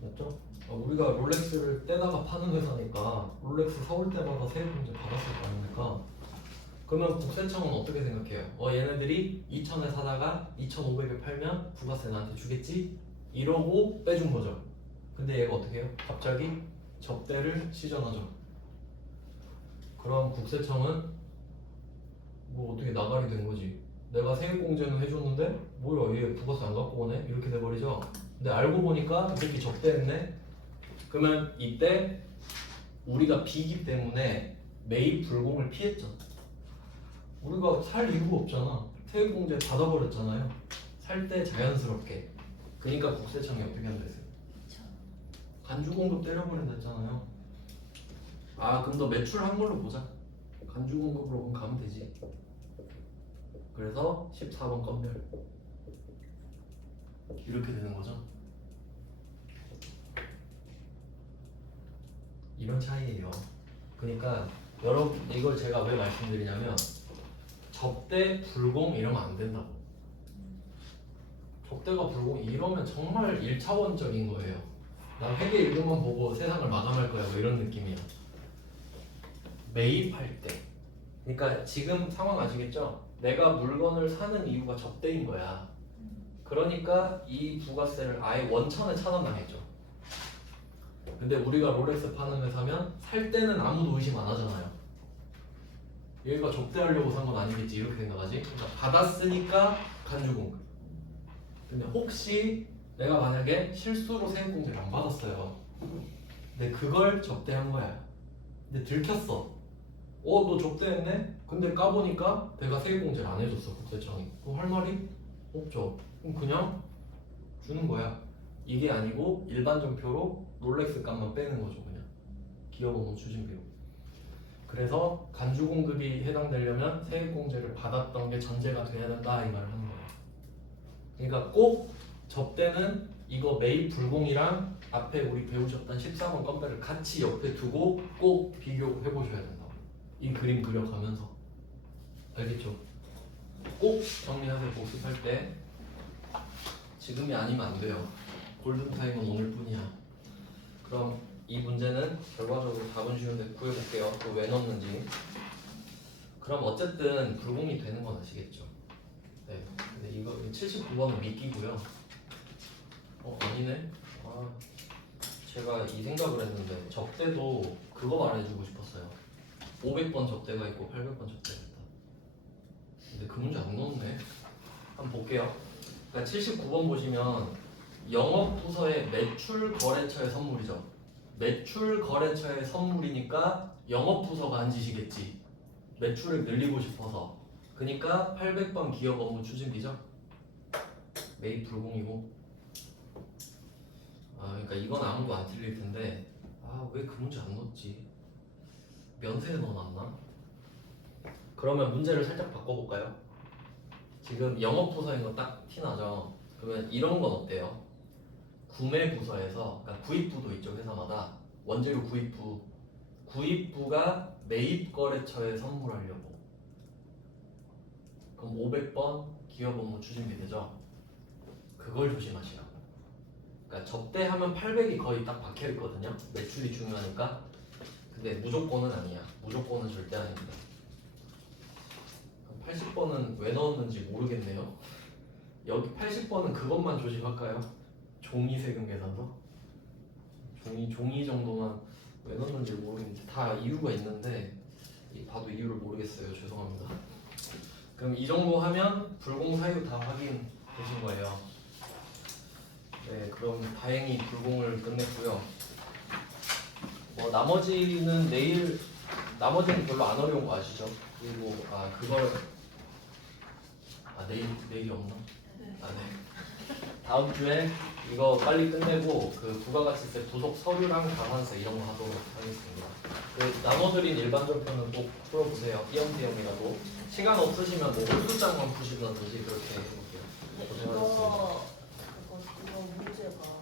맞죠? 우리가 롤렉스를 떼다가 파는 회사니까 롤렉스 사올 때마다 세액공제 받았을 거 아닙니까? 그러면 국세청은 어떻게 생각해요? 얘네들이 2,000에 사다가 2,500에 팔면 부가세 나한테 주겠지? 이러고 빼준 거죠. 근데 얘가 어떻게 해요? 갑자기 접대를 시전하죠. 그럼 국세청은 뭐 어떻게 나가리 된 거지? 내가 세액공제는 해줬는데 뭐야 얘 부가세 안 갖고 오네? 이렇게 돼버리죠. 근데 알고 보니까 이렇게 접대했네. 그러면 이때 우리가 B기 때문에 매입 불공을 피했죠. 우리가 살 이유가 없잖아. 세액공제 받아버렸잖아요. 살 때 자연스럽게. 그러니까 국세청이 어떻게 한다 했어요? 간주공급 때려버린다 했잖아요. 그럼 너 매출한 걸로 보자. 간주공급으로 그럼 가면 되지. 그래서 14번 건별 이렇게 되는 거죠. 이런 차이예요. 그러니까 여러분 이걸 제가 왜 말씀드리냐면 접대 불공 이러면 안 된다고. 접대가 불공 이러면 정말 1차원적인 거예요. 난 회계 1급만 보고 세상을 마감할 거야 뭐 이런 느낌이야. 매입할 때 그러니까 지금 상황 아시겠죠? 내가 물건을 사는 이유가 접대인 거야. 그러니까 이 부가세를 아예 원천에 차단당했죠. 근데 우리가 롤렉스 파는 회사면 살 때는 아무도 의심 안 하잖아요. 얘가 접대하려고 산 건 아니겠지 이렇게 생각하지? 그러니까 받았으니까 간주공급. 근데 혹시 내가 만약에 실수로 세액공제를 안 받았어요. 근데 그걸 접대한 거야. 근데 들켰어. 너 접대했네? 근데 까보니까 내가 세액공제를 안 해줬어 국세청이. 그럼 할 말이 없죠. 그럼 그냥 주는 거야. 이게 아니고 일반 전표로 롤렉스 값만 빼는 거죠 그냥. 기업업무 추진비로. 그래서 간주공급이 해당되려면 세액공제를 받았던 게 전제가 돼야 된다 이 말을 하는 거예요. 그러니까 꼭 접대는 이거 매입 불공이랑 앞에 우리 배우셨던 13번 건배를 같이 옆에 두고 꼭 비교해 보셔야 된다고. 이 그림 그려가면서. 알겠죠? 꼭 정리하세요. 복습할 때. 지금이 아니면 안 돼요. 골든타임은 오늘뿐이야. 그럼 이 문제는 결과적으로 답은 쉬운데 구해볼게요. 그거 왜 넣었는지. 그럼 어쨌든 불공이 되는 건 아시겠죠? 네. 근데 이거 79번은 미끼고요. 아니네. 제가 이 생각을 했는데 접대도 그거 말해주고 싶었어요. 500번 접대가 있고 800번 접대가 있다. 근데 그 문제 안 넣었네. 한번 볼게요. 그러니까 79번 보시면 영업부서의 매출 거래처의 선물이죠. 매출 거래처의 선물이니까 영업부서가 한 짓이겠지. 매출을 늘리고 싶어서. 그러니까 800번 기업 업무 추진비죠. 매입 불공이고. 그러니까 이건 아무도 안 틀릴 텐데 왜 그 문제 안 넣었지? 면세에 넣어놨나? 그러면 문제를 살짝 바꿔볼까요? 지금 영업부서인 거 딱 티나죠? 그러면 이런 건 어때요? 구매부서에서, 그러니까 구입부도 있죠 회사마다. 원재료 구입부, 구입부가 매입거래처에 선물하려고. 그럼 500번 기업 업무 추진비 되죠? 그걸 조심하시라고. 그러니까 접대하면 800이 거의 딱 박혀있거든요. 매출이 중요하니까. 근데 무조건은 아니야. 무조건은 절대 아닙니다. 80번은 왜 넣었는지 모르겠네요. 여기 80번은 그것만 조심할까요? 종이 세금 계산서? 종이 정도만 왜 넣었는지 모르겠는데 다 이유가 있는데 봐도 이유를 모르겠어요. 죄송합니다. 그럼 이 정도 하면 불공 사유 다 확인되신 거예요. 네, 그럼 다행히 불공을 끝냈고요. 나머지는 나머지는 별로 안 어려운 거 아시죠? 그리고 그걸 내일이 없나? 네. 다음 주에 이거 빨리 끝내고 그 부가가치세 부속 서류랑 가산세 이런 거 하도록 하겠습니다. 그 나눠드린 일반 전표는 꼭 풀어보세요. 띄엄띄엄이라도. 시간 없으시면 뭐 홀수장만 푸시든지 그렇게 해볼게요. 이거 문제가